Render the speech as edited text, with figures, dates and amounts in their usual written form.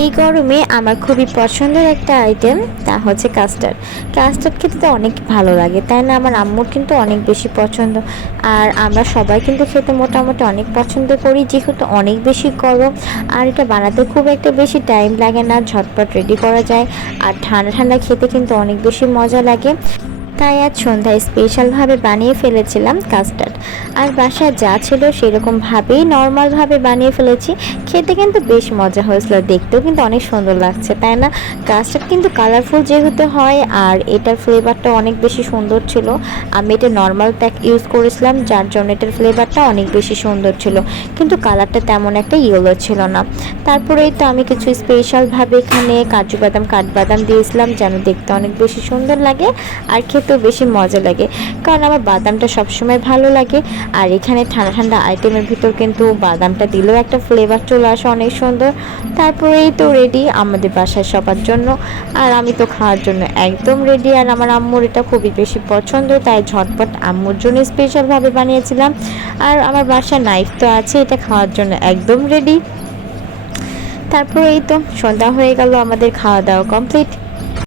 এই গরমে আমার খুবই পছন্দের একটা আইটেম, তা হচ্ছে কাস্টার্ড। কাস্টার্ড খেতে তো অনেক ভালো লাগে, তাই না? আমার আম্মুর কিন্তু অনেক বেশি পছন্দ। আর আমরা সবাই কিন্তু খেতে মোটামুটি অনেক পছন্দ করি, যেহেতু অনেক বেশি গরম। আর এটা বানাতে খুব একটা বেশি টাইম লাগে না, ঝটপট রেডি করা যায়। আর ঠান্ডা ঠান্ডা খেতে কিন্তু অনেক বেশি মজা লাগে। তাই আজ সন্ধ্যায় স্পেশালভাবে বানিয়ে ফেলেছিলাম কাস্টার্ড। আর বাসায় যা ছিল সেরকমভাবেই নর্মালভাবে বানিয়ে ফেলেছি। খেতে কিন্তু বেশ মজা হয়েছিল, দেখতেও কিন্তু অনেক সুন্দর লাগছে, তাই না? কাস্টার্ড কিন্তু কালারফুল যেহেতু হয়, আর এটার ফ্লেভারটা অনেক বেশি সুন্দর ছিল। আমি এটা নর্মাল প্যাক ইউজ করেছিলাম, যার জন্য এটার ফ্লেভারটা অনেক বেশি সুন্দর ছিল, কিন্তু কালারটা তেমন একটা ইয়েলো ছিল না। তারপরেই তো আমি কিছু স্পেশালভাবে এখানে কাজু বাদাম কাঠবাদাম দিয়েছিলাম, যেন দেখতে অনেক বেশি সুন্দর লাগে আর খেতেও বেশি মজা লাগে, কারণ আমার বাদামটা সবসময় ভালো লাগে। আর এখানে ঠান্ডা ঠান্ডা আইটেমের ভিতর কিন্তু বাদামটা দিলেও একটা ফ্লেভার চলে আসে অনেক সুন্দর। তারপরেই তো রেডি আমাদের বাসায় সবার জন্য, আর আমি তো খাওয়ার জন্য একদম রেডি। আর আমার আম্মুর এটা খুবই বেশি পছন্দ, তাই ঝটপট আম্মুর জন্য স্পেশালভাবে বানিয়েছিলাম। আর আমার বাসায় নাইফ তো আছে, এটা খাওয়ার জন্য একদম রেডি। তারপরে এই তো সন্ধ্যা হয়ে গেল, আমাদের খাওয়া দাওয়া কমপ্লিট।